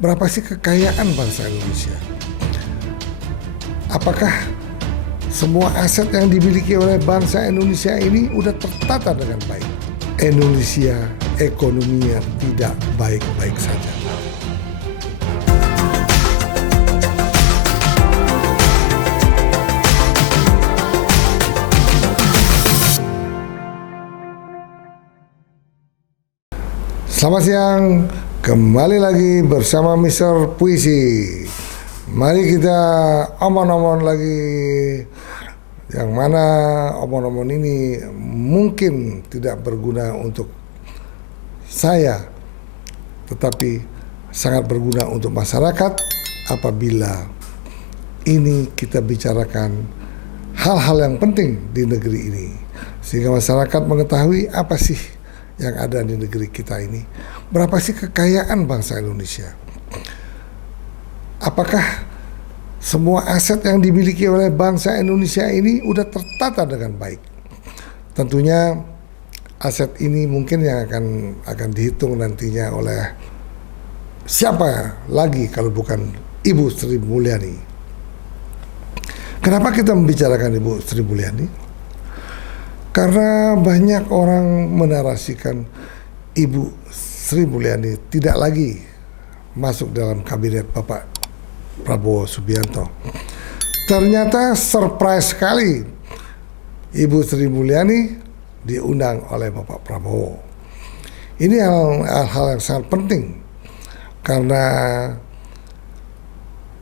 Berapa sih kekayaan bangsa Indonesia? Apakah semua aset yang dimiliki oleh bangsa Indonesia ini udah tertata dengan baik? Indonesia ekonominya tidak baik-baik saja. Selamat siang, kembali lagi bersama Mr. Puisi. Mari kita omong-omong lagi, yang mana omong-omong ini mungkin tidak berguna untuk saya, tetapi sangat berguna untuk masyarakat apabila ini kita bicarakan hal-hal yang penting di negeri ini, sehingga masyarakat mengetahui apa sih yang ada di negeri kita ini. Berapa sih kekayaan bangsa Indonesia? Apakah semua aset yang dimiliki oleh bangsa Indonesia ini udah tertata dengan baik? Tentunya aset ini mungkin yang akan dihitung nantinya oleh siapa lagi kalau bukan Ibu Sri Mulyani. Kenapa kita membicarakan Ibu Sri Mulyani? Karena banyak orang menarasikan Ibu Sri Mulyani tidak lagi masuk dalam kabinet Bapak Prabowo Subianto. Ternyata surprise sekali Ibu Sri Mulyani diundang oleh Bapak Prabowo. Ini hal-hal yang sangat penting karena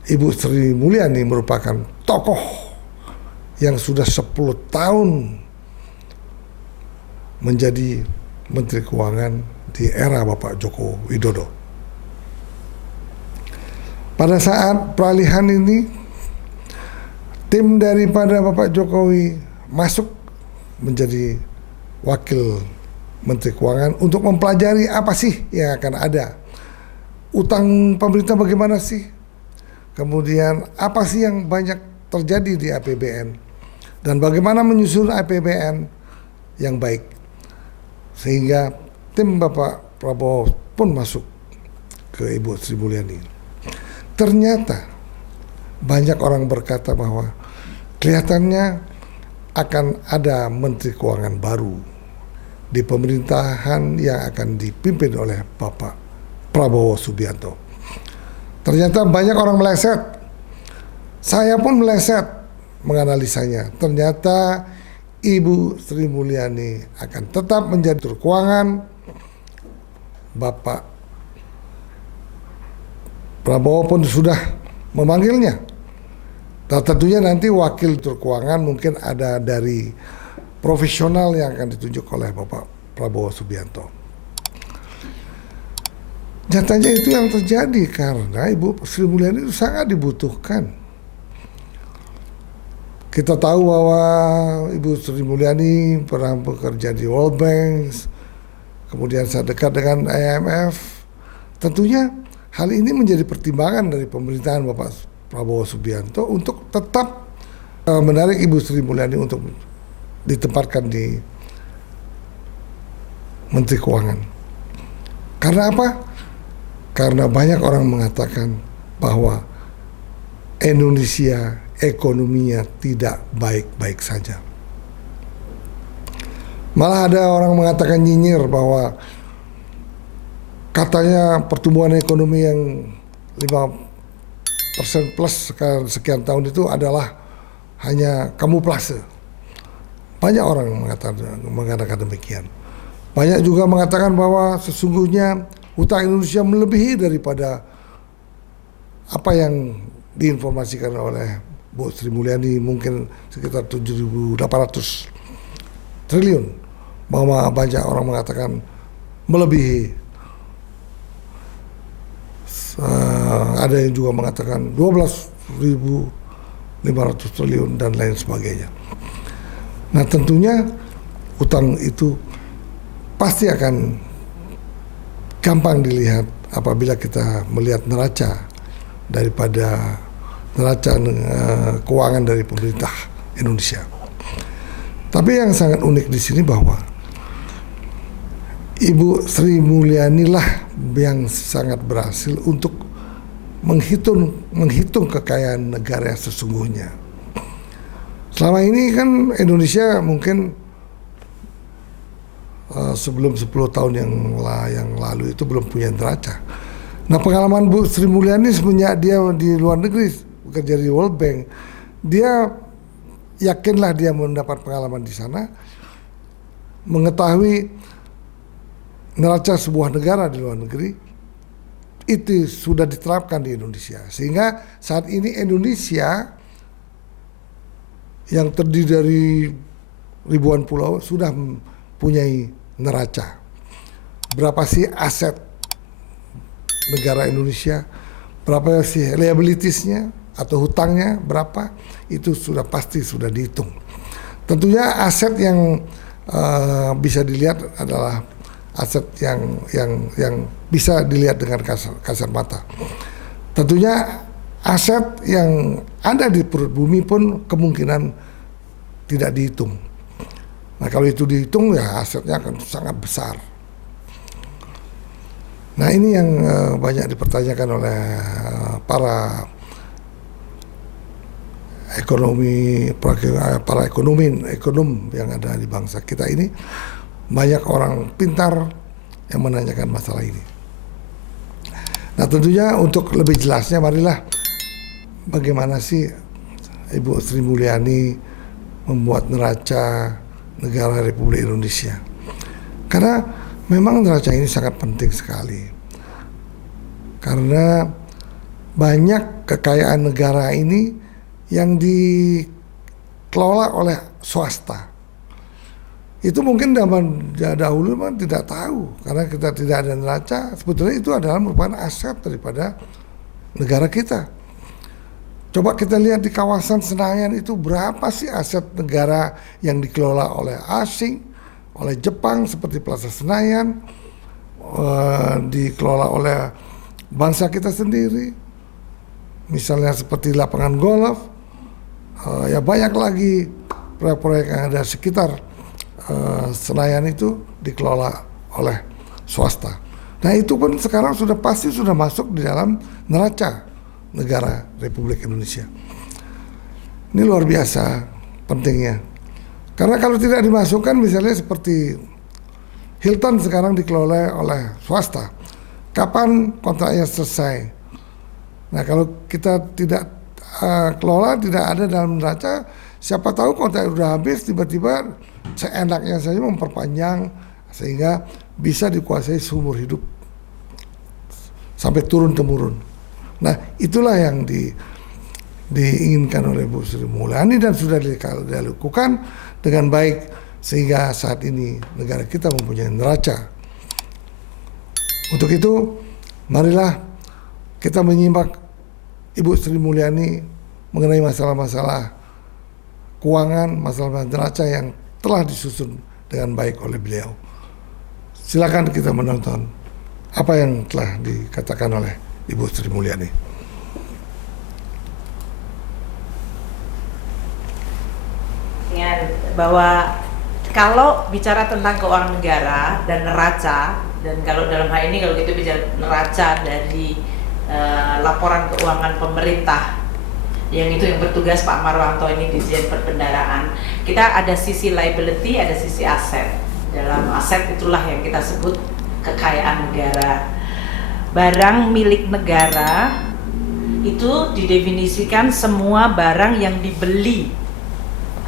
Ibu Sri Mulyani merupakan tokoh yang sudah 10 tahun menjadi Menteri Keuangan di era Bapak Joko Widodo. Pada saat peralihan ini, tim daripada Bapak Jokowi masuk menjadi Wakil Menteri Keuangan untuk mempelajari apa sih yang akan ada. Utang pemerintah bagaimana sih? Kemudian apa sih yang banyak terjadi di APBN? Dan bagaimana menyusun APBN yang baik? Sehingga tim Bapak Prabowo pun masuk ke Ibu Sri Mulyani. Ternyata banyak orang berkata bahwa kelihatannya akan ada Menteri Keuangan baru di pemerintahan yang akan dipimpin oleh Bapak Prabowo Subianto. Ternyata banyak orang meleset. Saya pun meleset menganalisanya. Ternyata Ibu Sri Mulyani akan tetap menjadi Menteri Keuangan. Bapak Prabowo pun sudah memanggilnya. Dan tentunya nanti wakil Menteri Keuangan mungkin ada dari profesional yang akan ditunjuk oleh Bapak Prabowo Subianto. Nyatanya itu yang terjadi karena Ibu Sri Mulyani itu sangat dibutuhkan. Kita tahu bahwa Ibu Sri Mulyani pernah bekerja di World Bank, kemudian sangat dekat dengan IMF. Tentunya hal ini menjadi pertimbangan dari pemerintahan Bapak Prabowo Subianto untuk tetap menarik Ibu Sri Mulyani untuk ditempatkan di Menteri Keuangan. Karena apa? Karena banyak orang mengatakan bahwa Indonesia ekonominya tidak baik-baik saja. Malah ada orang mengatakan nyinyir bahwa katanya pertumbuhan ekonomi yang 5% plus sekian tahun itu adalah hanya kamuflase. Banyak orang mengatakan demikian. Banyak juga mengatakan bahwa sesungguhnya utang Indonesia melebihi daripada apa yang diinformasikan oleh Bu Sri Mulyani, mungkin sekitar 7.800 triliun. Bahwa banyak orang mengatakan melebihi. Ada yang juga mengatakan 12.500 triliun dan lain sebagainya. Nah tentunya utang itu pasti akan gampang dilihat apabila kita melihat neraca daripada neraca keuangan dari pemerintah Indonesia. Tapi yang sangat unik di sini bahwa Ibu Sri Mulyani lah yang sangat berhasil untuk menghitung kekayaan negara yang sesungguhnya. Selama ini kan Indonesia mungkin sebelum 10 tahun yang lalu itu belum punya neraca. Nah, pengalaman Bu Sri Mulyani semenjak dia di luar negeri bekerja di World Bank, dia yakinlah dia mendapat pengalaman di sana, mengetahui neraca sebuah negara di luar negeri itu sudah diterapkan di Indonesia, sehingga saat ini Indonesia yang terdiri dari ribuan pulau sudah mempunyai neraca. Berapa sih aset negara Indonesia, berapa sih liabilitiesnya atau hutangnya berapa, itu sudah pasti sudah dihitung. Tentunya aset yang bisa dilihat adalah aset yang bisa dilihat dengan kasar mata. Tentunya aset yang ada di perut bumi pun kemungkinan tidak dihitung. Nah, kalau itu dihitung ya asetnya akan sangat besar. Nah, ini yang banyak dipertanyakan oleh para ekonom yang ada di bangsa kita ini. Banyak orang pintar yang menanyakan masalah ini. Nah, tentunya untuk lebih jelasnya, marilah bagaimana sih Ibu Sri Mulyani membuat neraca negara Republik Indonesia. Karena memang neraca ini sangat penting sekali. Karena banyak kekayaan negara ini yang dikelola oleh swasta. Itu mungkin zaman dahulu memang tidak tahu, karena kita tidak ada neraca. Sebetulnya itu adalah merupakan aset daripada negara kita. Coba kita lihat di kawasan Senayan itu berapa sih aset negara yang dikelola oleh asing, oleh Jepang seperti Plaza Senayan, dikelola oleh bangsa kita sendiri, misalnya seperti lapangan golf, ya banyak lagi proyek-proyek yang ada sekitar Senayan itu dikelola oleh swasta. Nah, itu pun sekarang sudah pasti sudah masuk di dalam neraca negara Republik Indonesia. Ini luar biasa pentingnya. Karena kalau tidak dimasukkan, misalnya seperti Hilton sekarang dikelola oleh swasta. Kapan kontraknya selesai? Nah, kalau kita tidak kelola, tidak ada dalam neraca, siapa tahu kontrak sudah habis, tiba-tiba seenaknya saja memperpanjang sehingga bisa dikuasai seumur hidup sampai turun-temurun. Nah, itulah yang diinginkan oleh Bu Sri Mulyani dan sudah dilakukan dengan baik sehingga saat ini negara kita mempunyai neraca. Untuk itu, marilah kita menyimak Ibu Sri Mulyani mengenai masalah-masalah keuangan, masalah neraca yang telah disusun dengan baik oleh beliau. Silakan kita menonton apa yang telah dikatakan oleh Ibu Sri Mulyani. Bahwa kalau bicara tentang keuangan negara dan neraca, dan kalau dalam hal ini kalau kita bicara neraca dari laporan keuangan pemerintah, yang itu yang bertugas Pak Marwanto ini di Dirjen Perbendaharaan, kita ada sisi liability, ada sisi aset. Dalam aset itulah yang kita sebut kekayaan negara. Barang milik negara itu didefinisikan semua barang yang dibeli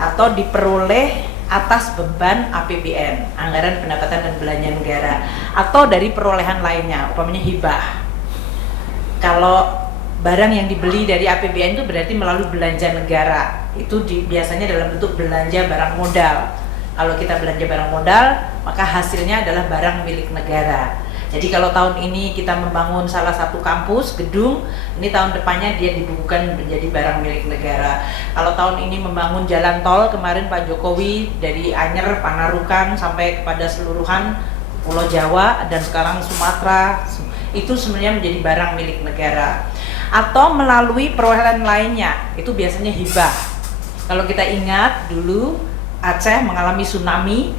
atau diperoleh atas beban APBN, anggaran pendapatan dan belanja negara, atau dari perolehan lainnya, umpamanya hibah. Kalau barang yang dibeli dari APBN itu berarti melalui belanja negara, itu biasanya dalam bentuk belanja barang modal. Kalau kita belanja barang modal, maka hasilnya adalah barang milik negara. Jadi kalau tahun ini kita membangun salah satu kampus, gedung, ini tahun depannya dia dibukukan menjadi barang milik negara. Kalau tahun ini membangun jalan tol, kemarin Pak Jokowi dari Anyer, Panarukan sampai kepada seluruhan Pulau Jawa dan sekarang Sumatera, itu sebenarnya menjadi barang milik negara. Atau melalui perolehan lainnya, itu biasanya hibah. Kalau kita ingat dulu Aceh mengalami tsunami,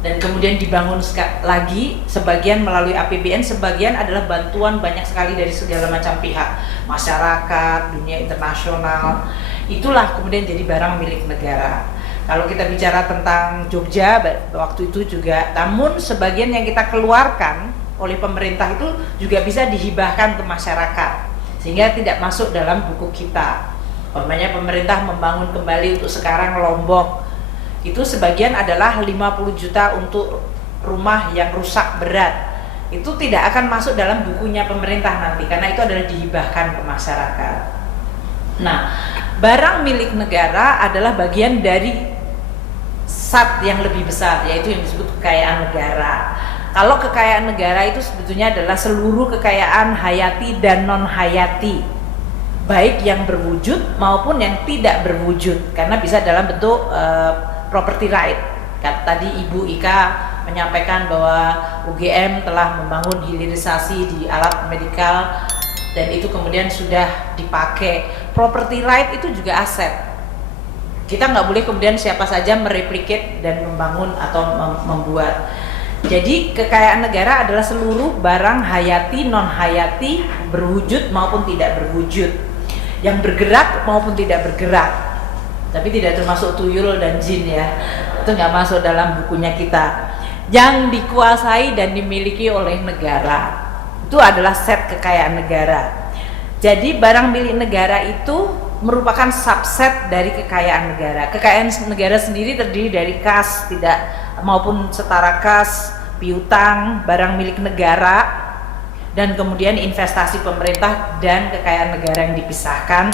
dan kemudian dibangun lagi, sebagian melalui APBN, sebagian adalah bantuan banyak sekali dari segala macam pihak, masyarakat, dunia internasional. Itulah kemudian jadi barang milik negara. Kalau kita bicara tentang Jogja waktu itu juga, namun sebagian yang kita keluarkan oleh pemerintah itu juga bisa dihibahkan ke masyarakat sehingga tidak masuk dalam buku kita. Umpamanya pemerintah membangun kembali untuk sekarang Lombok, itu sebagian adalah 50 juta untuk rumah yang rusak berat. Itu tidak akan masuk dalam bukunya pemerintah nanti karena itu adalah dihibahkan ke masyarakat. Nah, barang milik negara adalah bagian dari SAT yang lebih besar, yaitu yang disebut kekayaan negara. Kalau kekayaan negara itu sebetulnya adalah seluruh kekayaan hayati dan non hayati, baik yang berwujud maupun yang tidak berwujud, karena bisa dalam bentuk property right. Tadi Ibu Ika menyampaikan bahwa UGM telah membangun hilirisasi di alat medikal dan itu kemudian sudah dipakai. Property right itu juga aset. Kita nggak boleh kemudian siapa saja mereplicate dan membangun atau membuat. Jadi kekayaan negara adalah seluruh barang hayati, non hayati, berwujud maupun tidak berwujud, yang bergerak maupun tidak bergerak. Tapi tidak termasuk tuyul dan jin ya, itu nggak masuk dalam bukunya kita. Yang dikuasai dan dimiliki oleh negara, itu adalah set kekayaan negara. Jadi barang milik negara itu merupakan subset dari kekayaan negara. Kekayaan negara sendiri terdiri dari kas tidak maupun setara kas, piutang, barang milik negara, dan kemudian investasi pemerintah dan kekayaan negara yang dipisahkan,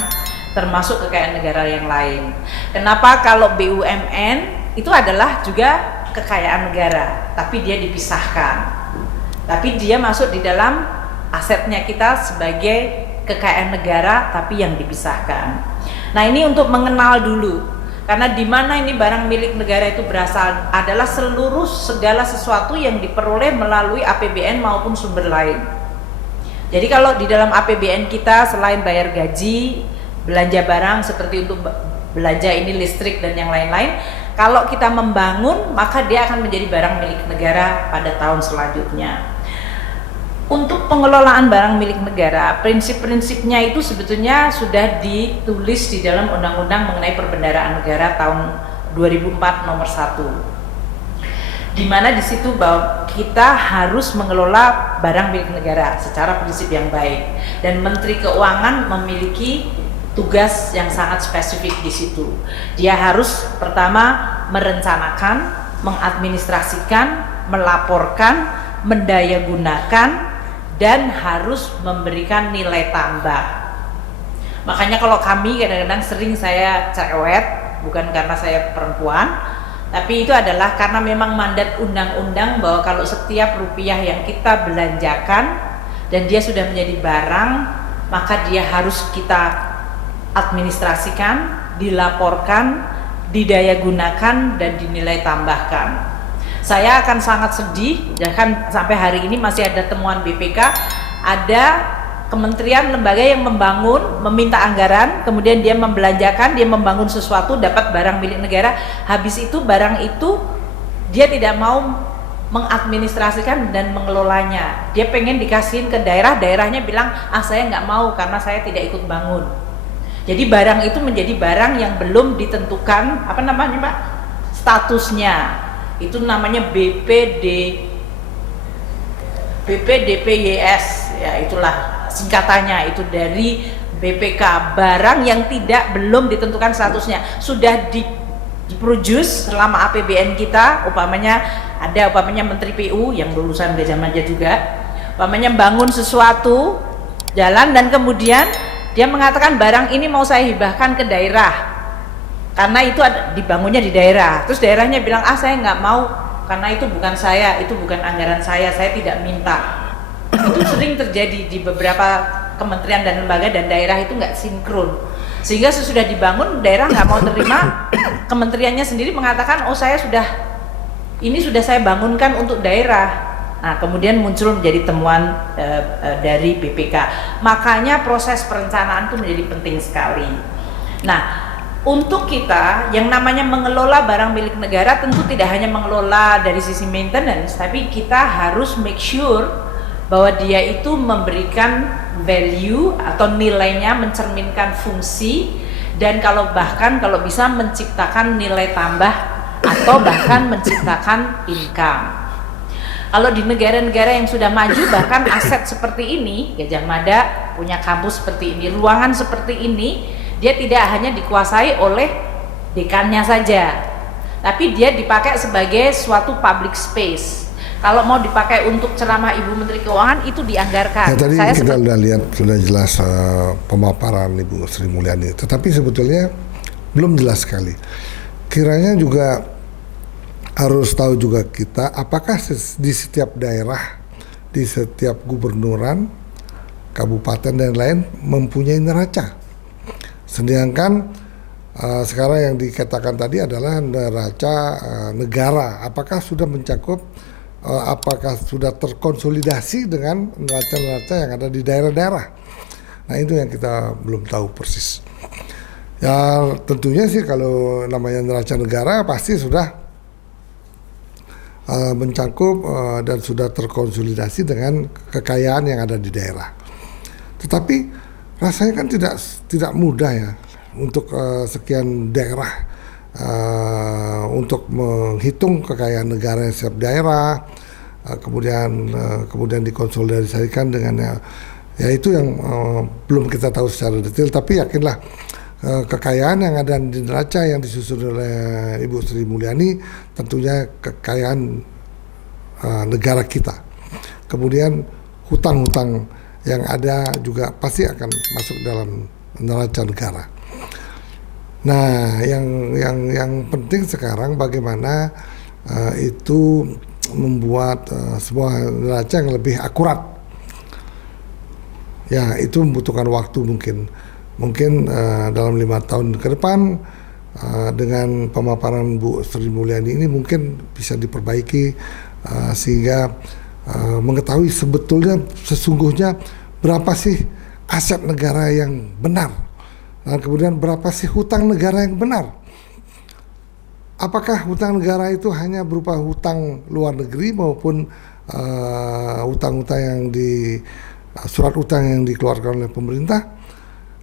termasuk kekayaan negara yang lain. Kenapa kalau BUMN itu adalah juga kekayaan negara, tapi dia dipisahkan, tapi dia masuk di dalam asetnya kita sebagai kekayaan negara, tapi yang dipisahkan. Nah, ini untuk mengenal dulu, karena di mana ini barang milik negara itu berasal adalah seluruh segala sesuatu yang diperoleh melalui APBN maupun sumber lain. Jadi kalau di dalam APBN kita selain bayar gaji, belanja barang seperti untuk belanja ini listrik dan yang lain-lain, kalau kita membangun maka dia akan menjadi barang milik negara pada tahun selanjutnya. Untuk pengelolaan barang milik negara, prinsip-prinsipnya itu sebetulnya sudah ditulis di dalam Undang-Undang mengenai Perbendaharaan Negara tahun 2004 nomor 1, di mana di situ bahwa kita harus mengelola barang milik negara secara prinsip yang baik, dan Menteri Keuangan memiliki tugas yang sangat spesifik di situ. Dia harus pertama merencanakan, mengadministrasikan, melaporkan, mendayagunakan, dan harus memberikan nilai tambah. Makanya kalau kami kadang-kadang sering saya cerewet, bukan karena saya perempuan, tapi itu adalah karena memang mandat undang-undang bahwa kalau setiap rupiah yang kita belanjakan dan dia sudah menjadi barang, maka dia harus kita administrasikan, dilaporkan, didayagunakan, dan dinilai tambahkan. Saya akan sangat sedih, bahkan sampai hari ini masih ada temuan BPK, ada kementerian lembaga yang membangun, meminta anggaran, kemudian dia membelanjakan, dia membangun sesuatu, dapat barang milik negara, habis itu barang itu dia tidak mau mengadministrasikan dan mengelolanya, dia pengen dikasihin ke daerah, daerahnya bilang saya nggak mau karena saya tidak ikut bangun. Jadi barang itu menjadi barang yang belum ditentukan apa namanya Pak statusnya, itu namanya BPDPYS ya, itulah singkatannya, itu dari BPK. Barang yang belum ditentukan statusnya sudah diproduce selama APBN kita, umpamanya Menteri PU yang lulusan Gajah Mada juga, umpamanya bangun sesuatu jalan dan kemudian dia mengatakan barang ini mau saya hibahkan ke daerah karena itu dibangunnya di daerah, terus daerahnya bilang saya nggak mau karena itu bukan saya, itu bukan anggaran saya tidak minta. Itu sering terjadi di beberapa kementerian dan lembaga, dan daerah itu nggak sinkron, sehingga sesudah dibangun daerah nggak mau terima, kementeriannya sendiri mengatakan ini sudah saya bangunkan untuk daerah. Nah, kemudian muncul menjadi temuan dari BPK. Makanya proses perencanaan itu menjadi penting sekali. Nah, untuk kita yang namanya mengelola barang milik negara tentu tidak hanya mengelola dari sisi maintenance, tapi kita harus make sure bahwa dia itu memberikan value atau nilainya, mencerminkan fungsi, dan bahkan kalau bisa menciptakan nilai tambah atau bahkan menciptakan income. Kalau di negara-negara yang sudah maju, bahkan aset seperti ini, Gajah Mada punya kampus seperti ini, ruangan seperti ini, dia tidak hanya dikuasai oleh dekannya saja, tapi dia dipakai sebagai suatu public space. Kalau mau dipakai untuk ceramah Ibu Menteri Keuangan itu dianggarkan. Ya, tadi kita sudah lihat, sudah jelas pemaparan Ibu Sri Mulyani, tetapi sebetulnya belum jelas sekali. Kiranya juga harus tahu juga kita, apakah di setiap daerah, di setiap gubernuran, kabupaten dan lain mempunyai neraca. Sedangkan sekarang yang dikatakan tadi adalah neraca negara. Apakah sudah mencakup, apakah sudah terkonsolidasi dengan neraca-neraca yang ada di daerah-daerah? Nah, itu yang kita belum tahu persis. Ya tentunya sih kalau namanya neraca negara pasti sudah mencakup dan sudah terkonsolidasi dengan kekayaan yang ada di daerah. Tetapi rasanya kan tidak mudah ya untuk sekian daerah untuk menghitung kekayaan negara setiap daerah, kemudian dikonsolidasikan dengan ya itu yang belum kita tahu secara detail. Tapi yakinlah kekayaan yang ada di neraca yang disusun oleh Ibu Sri Mulyani tentunya kekayaan negara kita. Kemudian hutang-hutang yang ada juga pasti akan masuk dalam neraca negara. Nah, yang penting sekarang bagaimana itu membuat sebuah neraca yang lebih akurat. Ya, itu membutuhkan waktu mungkin dalam 5 tahun ke depan dengan pemaparan Bu Sri Mulyani ini mungkin bisa diperbaiki sehingga mengetahui sesungguhnya berapa sih aset negara yang benar, dan kemudian berapa sih hutang negara yang benar. Apakah hutang negara itu hanya berupa hutang luar negeri maupun hutang-hutang yang surat utang yang dikeluarkan oleh pemerintah,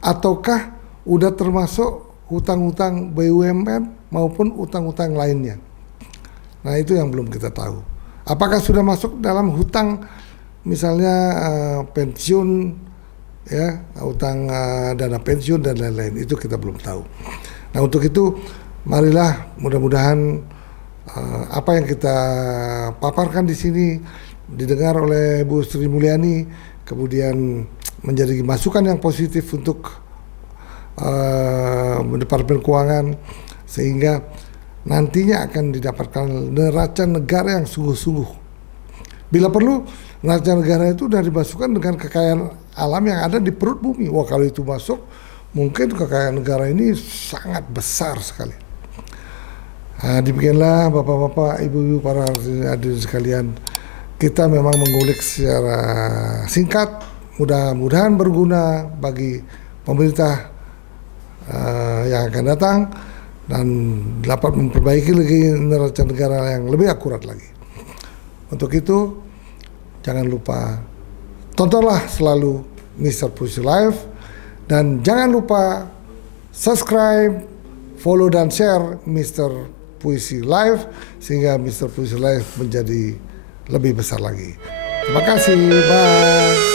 ataukah udah termasuk hutang-hutang BUMN maupun hutang-hutang lainnya. Nah, itu yang belum kita tahu. Apakah sudah masuk dalam hutang misalnya pensiun, ya, hutang dana pensiun dan lain-lain, itu kita belum tahu. Nah, untuk itu marilah mudah-mudahan apa yang kita paparkan di sini didengar oleh Bu Sri Mulyani, kemudian menjadi masukan yang positif untuk Departemen Keuangan, sehingga nantinya akan didapatkan neraca negara yang sungguh-sungguh. Bila perlu neraca negara itu sudah dimasukkan dengan kekayaan alam yang ada di perut bumi. Wah, kalau itu masuk, mungkin kekayaan negara ini sangat besar sekali. Nah, demikianlah Bapak-bapak, Ibu-ibu, para hadirin sekalian, kita memang mengulik secara singkat, mudah-mudahan berguna bagi pemerintah yang akan datang dan dapat memperbaiki lagi neraca negara yang lebih akurat lagi. Untuk itu, jangan lupa tontonlah selalu Mr. Puisi Live, dan jangan lupa subscribe, follow dan share Mr. Puisi Live sehingga Mr. Puisi Live menjadi lebih besar lagi. Terima kasih, bye.